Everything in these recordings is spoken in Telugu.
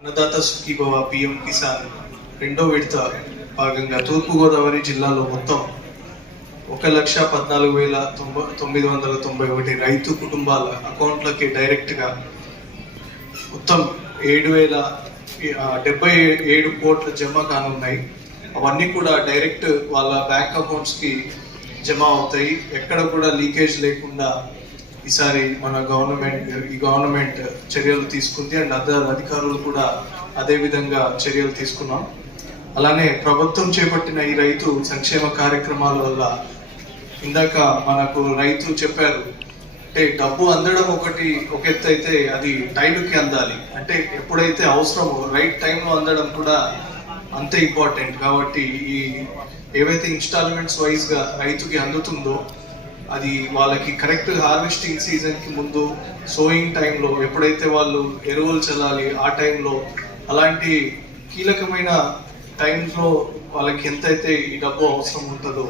అన్నదాత సుఖీభవ పిఎం కిసాన్ రెండో విడత భాగంగా తూర్పుగోదావరి జిల్లాలో మొత్తం ఒక లక్ష పద్నాలుగు వేల తొంభై తొమ్మిది వందల తొంభై ఒకటి రైతు కుటుంబాల అకౌంట్లకి డైరెక్ట్గా మొత్తం ఏడు వేల డెబ్బై ఏడు కోట్ల జమ కానున్నాయి. అవన్నీ కూడా డైరెక్ట్ వాళ్ళ బ్యాంక్ అకౌంట్స్కి జమ అవుతాయి. ఎక్కడ కూడా లీకేజ్ లేకుండా ఈసారి మన గవర్నమెంట్ ఈ గవర్నమెంట్ చర్యలు తీసుకుంది అండ్ అదర్ అధికారులు కూడా అదే విధంగా చర్యలు తీసుకున్నాం. అలానే ప్రభుత్వం చేపట్టిన ఈ రైతు సంక్షేమ కార్యక్రమాల వల్ల ఇందాక మనకు రైతు చెప్పారు అంటే డబ్బు అందడం ఒకటి ఒక ఎత్తు అయితే అది టైంకి అందాలి. అంటే ఎప్పుడైతే అవసరమో రైట్ టైంలో అందడం కూడా అంతే ఇంపార్టెంట్. కాబట్టి ఈ ఏవైతే ఇన్స్టాల్మెంట్స్ వైజ్గా రైతుకి అందుతుందో అది వాళ్ళకి కరెక్ట్ హార్వెస్టింగ్ సీజన్కి ముందు సోయింగ్ టైంలో ఎప్పుడైతే వాళ్ళు ఎరువులు చల్లాలి ఆ టైంలో అలాంటి కీలకమైన టైంలో వాళ్ళకి ఎంతైతే ఈ డబ్బు అవసరం ఉంటుందో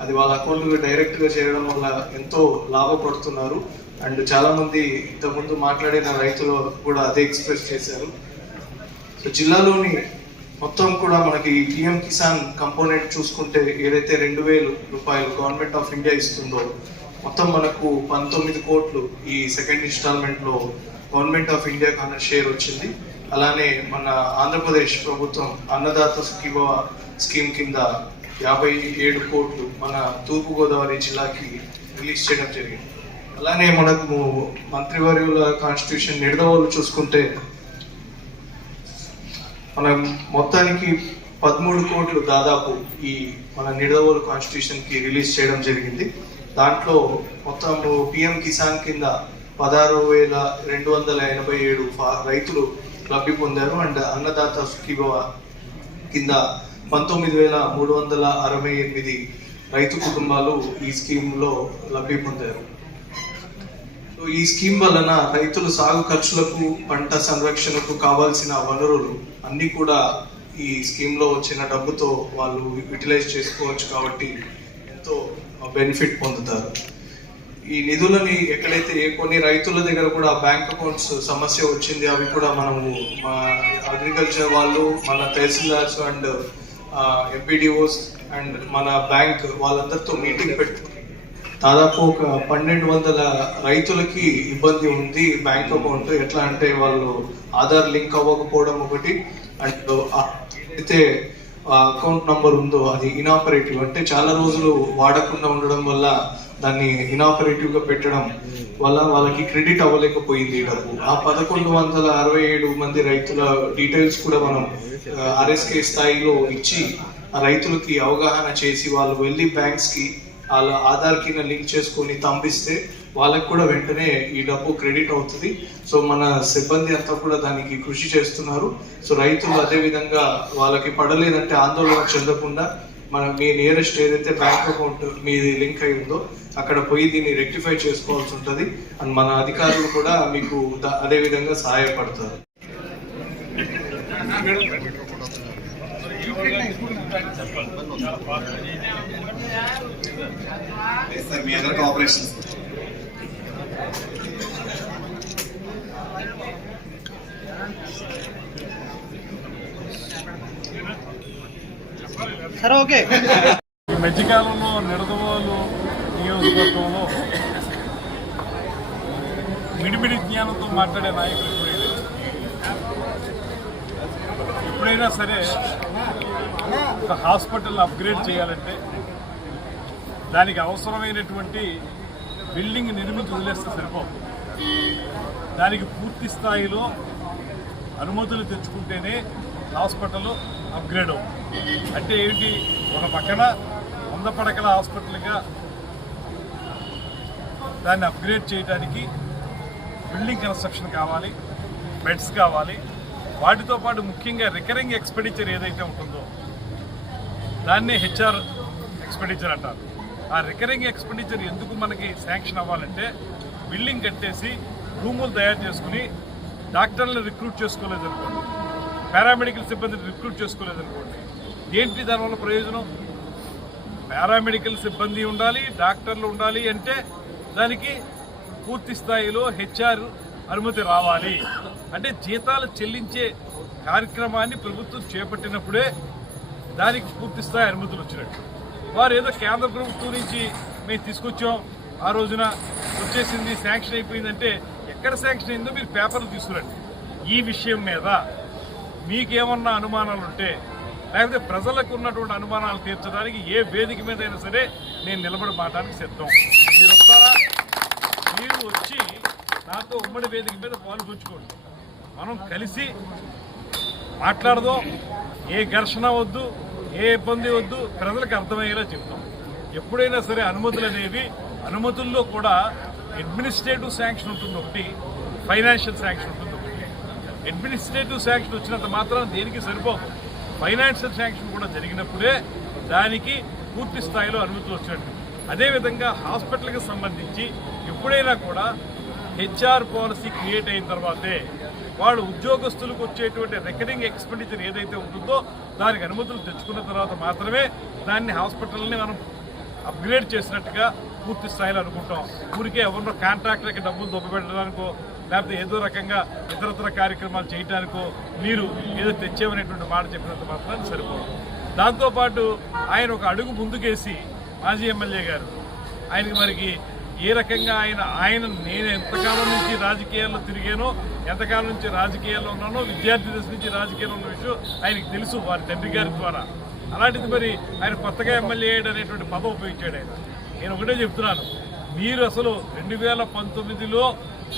అది వాళ్ళ అకౌంట్కి డైరెక్ట్గా చేయడం వల్ల ఎంతో లాభపడుతున్నారు. అండ్ చాలా మంది ఇంతకుముందు మాట్లాడిన రైతులు కూడా అదే ఎక్స్ప్రెస్ చేశారు. సో జిల్లాలోని మొత్తం కూడా మనకి పిఎం కిసాన్ కంపోనెంట్ చూసుకుంటే ఏదైతే రెండు వేలు రూపాయలు గవర్నమెంట్ ఆఫ్ ఇండియా ఇస్తుందో మొత్తం మనకు పంతొమ్మిది కోట్లు ఈ సెకండ్ ఇన్స్టాల్మెంట్లో గవర్నమెంట్ ఆఫ్ ఇండియా కన్నా షేర్ వచ్చింది. అలానే మన ఆంధ్రప్రదేశ్ ప్రభుత్వం అన్నదాత సుఖీభవ స్కీమ్ కింద యాభై ఏడు కోట్లు మన తూర్పు గోదావరి జిల్లాకి రిలీజ్ చేయడం జరిగింది. అలానే మనకు మంత్రివర్యుల కాన్స్టిట్యూషన్ నిడదవోలు చూసుకుంటే మనం మొత్తానికి పదమూడు కోట్లు దాదాపు ఈ మన నిడదవోలు కాన్స్టిట్యూషన్కి రిలీజ్ చేయడం జరిగింది. దాంట్లో మొత్తం పిఎం కిసాన్ కింద పదహారు వేల రెండు వందల ఎనభై ఏడు ఫా- రైతులు లబ్ధి పొందారు. అండ్ అన్నదాత సుఖీభవ కింద పంతొమ్మిది వేల మూడు వందల అరవై ఎనిమిది రైతు కుటుంబాలు ఈ స్కీమ్లో లబ్ధి పొందారు. ఈ స్కీమ్ వలన రైతుల సాగు ఖర్చులకు పంట సంరక్షణకు కావాల్సిన వనరులు అన్ని కూడా ఈ స్కీమ్లో వచ్చిన డబ్బుతో వాళ్ళు యూటిలైజ్ చేసుకోవచ్చు కాబట్టి ఎంతో బెనిఫిట్ పొందుతారు. ఈ నిధులని ఎక్కడైతే ఏ కొన్ని రైతుల దగ్గర కూడా బ్యాంక్ అకౌంట్స్ సమస్య వచ్చింది అవి కూడా మనము మా అగ్రికల్చర్ వాళ్ళు మన తహసీల్దార్స్ అండ్ ఎంపీడీఓస్ అండ్ మన బ్యాంక్ వాళ్ళందరితో మీటింగ్ పెట్టుకుని దాదాపు ఒక పన్నెండు వందల రైతులకి ఇబ్బంది ఉంది బ్యాంక్ అకౌంట్. ఎట్లా అంటే వాళ్ళు ఆధార్ లింక్ అవ్వకపోవడం ఒకటి అండ్ అయితే అకౌంట్ నంబర్ ఉందో అది ఇనాపరేటివ్. అంటే చాలా రోజులు వాడకుండా ఉండడం వల్ల దాన్ని ఇనాపరేటివ్గా పెట్టడం వల్ల వాళ్ళకి క్రెడిట్ అవ్వలేకపోయింది డబ్బు. ఆ పదకొండు వందల అరవై ఏడు మంది రైతుల డీటెయిల్స్ కూడా మనం ఆర్ఎస్కే స్థాయిలో ఇచ్చి ఆ రైతులకి అవగాహన చేసి వాళ్ళు వెళ్ళి బ్యాంక్స్కి వాళ్ళ ఆధార్ కింద లింక్ చేసుకొని పంపిస్తే వాళ్ళకు కూడా వెంటనే ఈ డబ్బు క్రెడిట్ అవుతుంది. సో మన సిబ్బంది అంతా కూడా దానికి కృషి చేస్తున్నారు. సో రైతులు అదే విధంగా వాళ్ళకి పడలేదంటే ఆందోళన చెందకుండా మన మీ నియరెస్ట్ ఏదైతే బ్యాంక్ అకౌంట్ మీది లింక్ అయి ఉందో అక్కడ పోయి దీన్ని రెక్టిఫై చేసుకోవాల్సి ఉంటుంది. అండ్ మన అధికారులు కూడా మీకు అదే విధంగా సహాయపడతారు. సార్ మీ అందరి కోఆపరేషన్ సరే ఓకే మధ్యకాలంలో నిడదవోలు నియోజకవర్గంలో మిడిమిడి జ్ఞానంతో మాట్లాడే నాయకులు ఎప్పుడైనా ఎప్పుడైనా సరే ఒక హాస్పిటల్ అప్గ్రేడ్ చేయాలంటే దానికి అవసరమైనటువంటి బిల్డింగ్ నిర్మితి వదిలేస్తే సరిపోదు. దానికి పూర్తి స్థాయిలో అనుమతులు తెచ్చుకుంటేనే హాస్పిటల్ అప్గ్రేడ్ అవుతుంది. అంటే ఏమిటి? ఒక పక్కన వంద పడకల హాస్పిటల్గా దాన్ని అప్గ్రేడ్ చేయడానికి బిల్డింగ్ కన్స్ట్రక్షన్ కావాలి బెడ్స్ కావాలి. వాటితో పాటు ముఖ్యంగా రికరింగ్ ఎక్స్పెండిచర్ ఏదైతే ఉంటుందో దాన్నే హెచ్ఆర్ ఎక్స్పెండిచర్ అంటారు. ఆ రికరింగ్ ఎక్స్పెండిచర్ ఎందుకు మనకి శాంక్షన్ అవ్వాలంటే బిల్డింగ్ కట్టేసి రూములు తయారు చేసుకుని డాక్టర్లను రిక్రూట్ చేసుకోలేదు అనుకోండి. పారామెడికల్ సిబ్బందిని రిక్రూట్ చేసుకోలేదు అనుకోండి. ఏంటి దానివల్ల ప్రయోజనం? పారామెడికల్ సిబ్బంది ఉండాలి డాక్టర్లు ఉండాలి అంటే దానికి పూర్తి స్థాయిలో హెచ్ఆర్ అనుమతి రావాలి. అంటే జీతాలు చెల్లించే కార్యక్రమాన్ని ప్రభుత్వం చేపట్టినప్పుడే దానికి పూర్తి స్థాయి అనుమతులు వచ్చినట్టు. వారు ఏదో కేంద్ర ప్రభుత్వం నుంచి మేము తీసుకొచ్చాం. ఆ రోజున వచ్చేసింది శాంక్షన్ అయిపోయిందంటే ఎక్కడ శాంక్షన్ అయిందో మీరు పేపర్లు తీసుకురండి. ఈ విషయం మీద మీకేమన్నా అనుమానాలు ఉంటే లేకపోతే ప్రజలకు ఉన్నటువంటి అనుమానాలు తీర్చడానికి ఏ వేదిక మీద అయినా సరే నేను నిలబడి మాటానికి సిద్ధం. మీరు వస్తారా? మీరు వచ్చి నాతో ఉమ్మడి వేదిక మీద పాలు పంచుకోండి. మనం కలిసి మాట్లాడదాం. ఏ ఘర్షణ వద్దు. ఏ ఇబ్బంది వద్దు ప్రజలకు అర్థమయ్యేలా చెప్తాం. ఎప్పుడైనా సరే అనుమతులు అనేవి అనుమతుల్లో కూడా అడ్మినిస్ట్రేటివ్ శాంక్షన్ ఉంటుంది ఒకటి ఫైనాన్షియల్ శాంక్షన్ ఉంటుంది ఒకటి. అడ్మినిస్ట్రేటివ్ శాంక్షన్ వచ్చినంత మాత్రం దేనికి సరిపోదు. ఫైనాన్షియల్ శాంక్షన్ కూడా జరిగినప్పుడే దానికి పూర్తి స్థాయిలో అనుమతులు వచ్చినట్టు. అదేవిధంగా హాస్పిటల్కి సంబంధించి ఎప్పుడైనా కూడా హెచ్ఆర్ పాలసీ క్రియేట్ అయిన తర్వాతే వాళ్ళు ఉద్యోగస్తులకు వచ్చేటువంటి రికరింగ్ ఎక్స్పెండిచర్ ఏదైతే ఉంటుందో దానికి అనుమతులు తెచ్చుకున్న తర్వాత మాత్రమే దాన్ని హాస్పిటల్ని మనం అప్గ్రేడ్ చేసినట్టుగా పూర్తి స్థాయిలో అనుకుంటాం. ఊరికే ఎవరినో కాంట్రాక్టర్కి డబ్బులు దొబ్బపెట్టడానికో లేకపోతే ఏదో రకంగా ఇతరతర కార్యక్రమాలు చేయడానికో మీరు ఏదో తెచ్చేవనేటువంటి మాట చెప్పినంత మాత్రం సరిపోదు. దాంతోపాటు ఆయన ఒక అడుగు ముందుకేసి మాజీ ఎమ్మెల్యే గారు ఆయనకి మరికి ఏ రకంగా ఆయన ఆయన నేను ఎంతకాలం నుంచి రాజకీయాల్లో తిరిగానో ఎంతకాలం నుంచి రాజకీయాల్లో ఉన్నానో విద్యార్థి దశ నుంచి రాజకీయాల్లో ఉన్న విషయం ఆయనకు తెలుసు వారి తండ్రి గారి ద్వారా. అలాంటిది మరి ఆయన కొత్తగా ఎమ్మెల్యే అయ్యాడు అనేటువంటి పదం ఉపయోగించాడు ఆయన. నేను ఒకటే చెప్తున్నాను. మీరు అసలు రెండు వేల పంతొమ్మిదిలో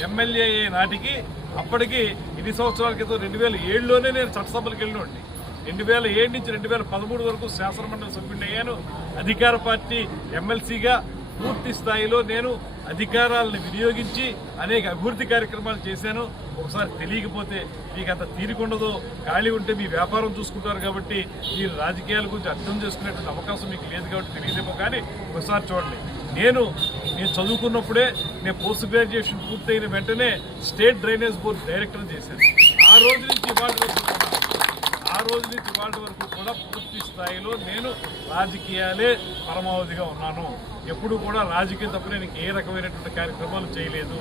ఎమ్మెల్యే అయ్యే నాటికి అప్పటికి ఎన్ని సంవత్సరాల క్రితం రెండు వేల ఏడులోనే నేను చట్టసభలకు వెళ్ళినండి రెండు వేల ఏడు నుంచి రెండు వేల పదమూడు వరకు శాసనమండలి సభ్యుడిని అయ్యాను. అధికార పార్టీ ఎమ్మెల్సీగా పూర్తి స్థాయిలో నేను అధికారాలను వినియోగించి అనేక అభివృద్ధి కార్యక్రమాలు చేశాను. ఒకసారి తెలియకపోతే మీకు అంత తీరికుండదు ఖాళీ ఉంటే మీ వ్యాపారం చూసుకుంటారు కాబట్టి మీరు రాజకీయాల గురించి అర్థం చేసుకునేటువంటి అవకాశం మీకు లేదు కాబట్టి తెలియదేమో కానీ ఒకసారి చూడండి. నేను నేను చదువుకున్నప్పుడే నేను పోస్ట్ గ్రాడ్యుయేషన్ పూర్తయిన వెంటనే స్టేట్ డ్రైనేజ్ బోర్డు డైరెక్టర్ చేశాను. ఆ రోజు నుంచి ఇవాళ రోజు నుంచి ఇవాళ వరకు కూడా పూర్తి స్థాయిలో నేను రాజకీయాలే పరమావధిగా ఉన్నాను. ఎప్పుడు కూడా రాజకీయం తప్ప నేను ఏ రకమైనటువంటి కార్యక్రమాలు చేయలేదు.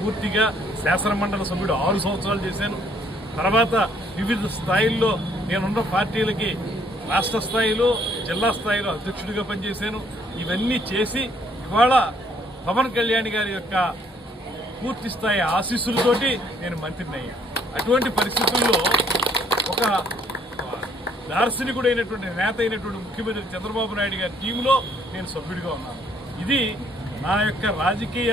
పూర్తిగా శాసనమండలి సభ్యుడు ఆరు సంవత్సరాలు చేశాను. తర్వాత వివిధ స్థాయిల్లో నేనున్న పార్టీలకి రాష్ట్ర స్థాయిలో జిల్లా స్థాయిలో అధ్యక్షుడిగా పనిచేశాను. ఇవన్నీ చేసి ఇవాళ పవన్ కళ్యాణ్ గారి యొక్క పూర్తి స్థాయి ఆశీస్సులతోటి నేను మంత్రిని అయ్యాను. అటువంటి పరిస్థితుల్లో ఒక దార్శనికుడైనటువంటి నేత అయినటువంటి ముఖ్యమంత్రి చంద్రబాబు నాయుడు గారి టీంలో నేను సభ్యుడిగా ఉన్నాను. ఇది నా యొక్క రాజకీయ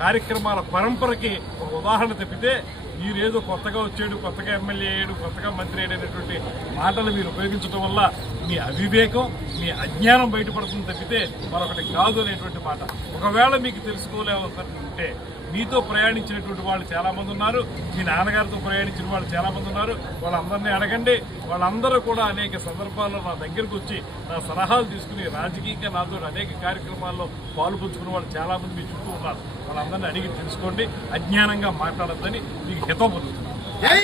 కార్యక్రమాల పరంపరకి ఒక ఉదాహరణ తప్పితే మీరేదో కొత్తగా వచ్చాడు కొత్తగా ఎమ్మెల్యే అయ్యాడు కొత్తగా మంత్రి అయ్యాడనేటువంటి మాటలు మీరు ఉపయోగించడం వల్ల మీ అవివేకం మీ అజ్ఞానం బయటపడుతుంది తప్పితే మరొకటి కాదు అనేటువంటి మాట. ఒకవేళ మీకు తెలుసుకోలేకుంటే మీతో ప్రయాణించినటువంటి వాళ్ళు చాలామంది ఉన్నారు. మీ నాన్నగారితో ప్రయాణించిన వాళ్ళు చాలామంది ఉన్నారు. వాళ్ళందరినీ అడగండి. వాళ్ళందరూ కూడా అనేక సందర్భాల్లో నా దగ్గరకు వచ్చి నా సలహాలు తీసుకుని రాజకీయంగా నాతో అనేక కార్యక్రమాల్లో పాల్పంచుకున్న వాళ్ళు చాలామంది మీ చుట్టూ ఉన్నారు. వాళ్ళందరినీ అడిగి తెలుసుకోండి. అజ్ఞానంగా మాట్లాడద్దని మీకు హితం పొందుతున్నారు